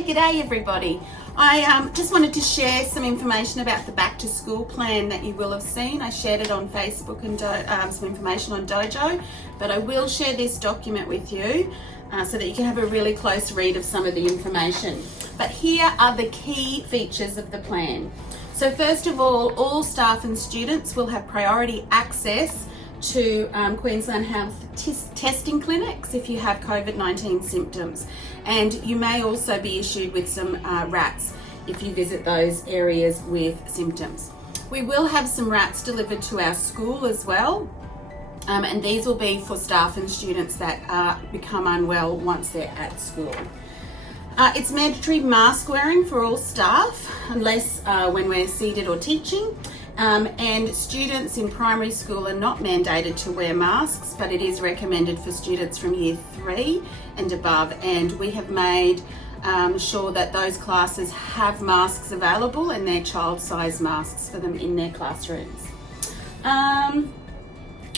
G'day everybody. I just wanted to share some information about the back to school plan that you will have seen. I shared it on Facebook and some information on Dojo, but I will share this document with you so that you can have a really close read of some of the information. But here are the key features of the plan. So first of all staff and students will have priority access to Queensland Health testing clinics if you have COVID-19 symptoms, and you may also be issued with some RATs if you visit those areas with symptoms. We will have some RATs delivered to our school as well, and these will be for staff and students that become unwell once they're at school. It's mandatory mask wearing for all staff unless when we're seated or teaching. And students in primary school are not mandated to wear masks, but it is recommended for students from year 3 and above, and we have made sure that those classes have masks available and they're child-size masks for them in their classrooms.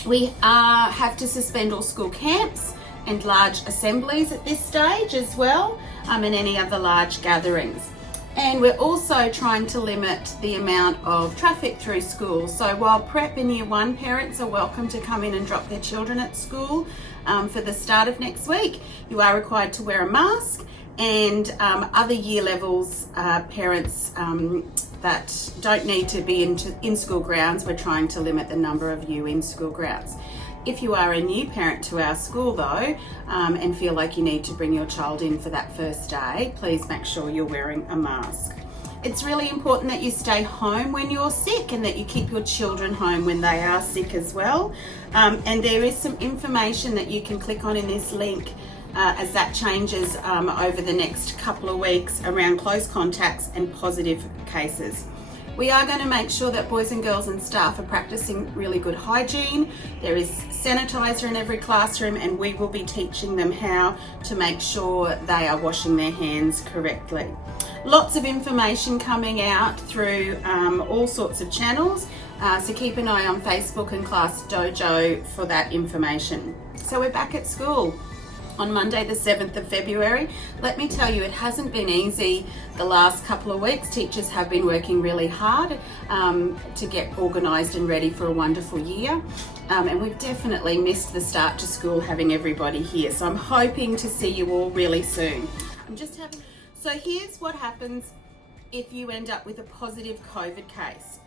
We have to suspend all school camps and large assemblies at this stage as well, and any other large gatherings. And we're also trying to limit the amount of traffic through school. So while prep and year 1 parents are welcome to come in and drop their children at school for the start of next week, you are required to wear a mask, and other year levels parents that don't need to be in school grounds, we're trying to limit the number of you in school grounds. If you are a new parent to our school though, and feel like you need to bring your child in for that first day, please make sure you're wearing a mask. It's really important that you stay home when you're sick and that you keep your children home when they are sick as well. And there is some information that you can click on in this link as that changes over the next couple of weeks around close contacts and positive cases. We are going to make sure that boys and girls and staff are practicing really good hygiene. There is sanitizer in every classroom, and we will be teaching them how to make sure they are washing their hands correctly. Lots of information coming out through all sorts of channels, so keep an eye on Facebook and Class Dojo for that information. So we're back at school on Monday the 7th of February. Let me tell you, it hasn't been easy the last couple of weeks. Teachers have been working really hard to get organised and ready for a wonderful year, and we've definitely missed the start to school having everybody here, so I'm hoping to see you all really soon. So here's what happens if you end up with a positive COVID case.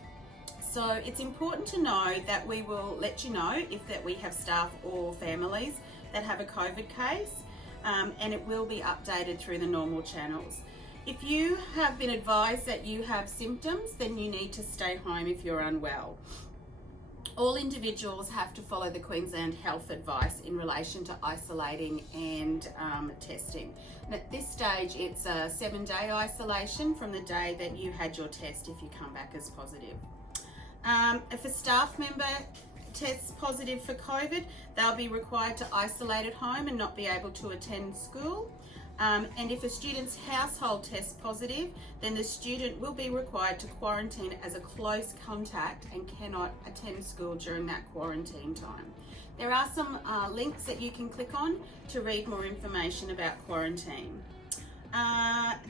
So it's important to know that we will let you know if that we have staff or families that have a COVID case, and it will be updated through the normal channels. If you have been advised that you have symptoms, then you need to stay home if you're unwell. All individuals have to follow the Queensland Health advice in relation to isolating and testing. And at this stage, it's a 7-day isolation from the day that you had your test if you come back as positive. If a staff member tests positive for COVID, they'll be required to isolate at home and not be able to attend school. And if a student's household tests positive, then the student will be required to quarantine as a close contact and cannot attend school during that quarantine time. There are some links that you can click on to read more information about quarantine.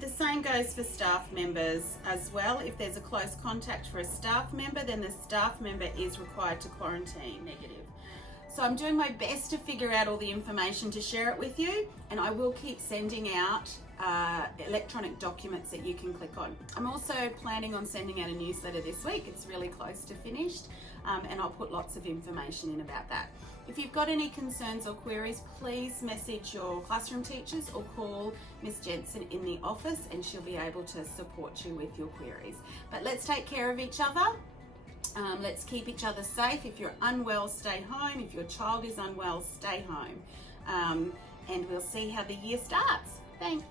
The same goes for staff members as well. If there's a close contact for a staff member, then the staff member is required to quarantine negative. So I'm doing my best to figure out all the information to share it with you, and I will keep sending out electronic documents that you can click on. I'm also planning on sending out a newsletter this week. It's really close to finished, and I'll put lots of information in about that. If you've got any concerns or queries, please message your classroom teachers or call Miss Jensen in the office, and she'll be able to support you with your queries. But let's take care of each other. Let's keep each other safe. If you're unwell, stay home. If your child is unwell, stay home. And we'll see how the year starts. Thanks.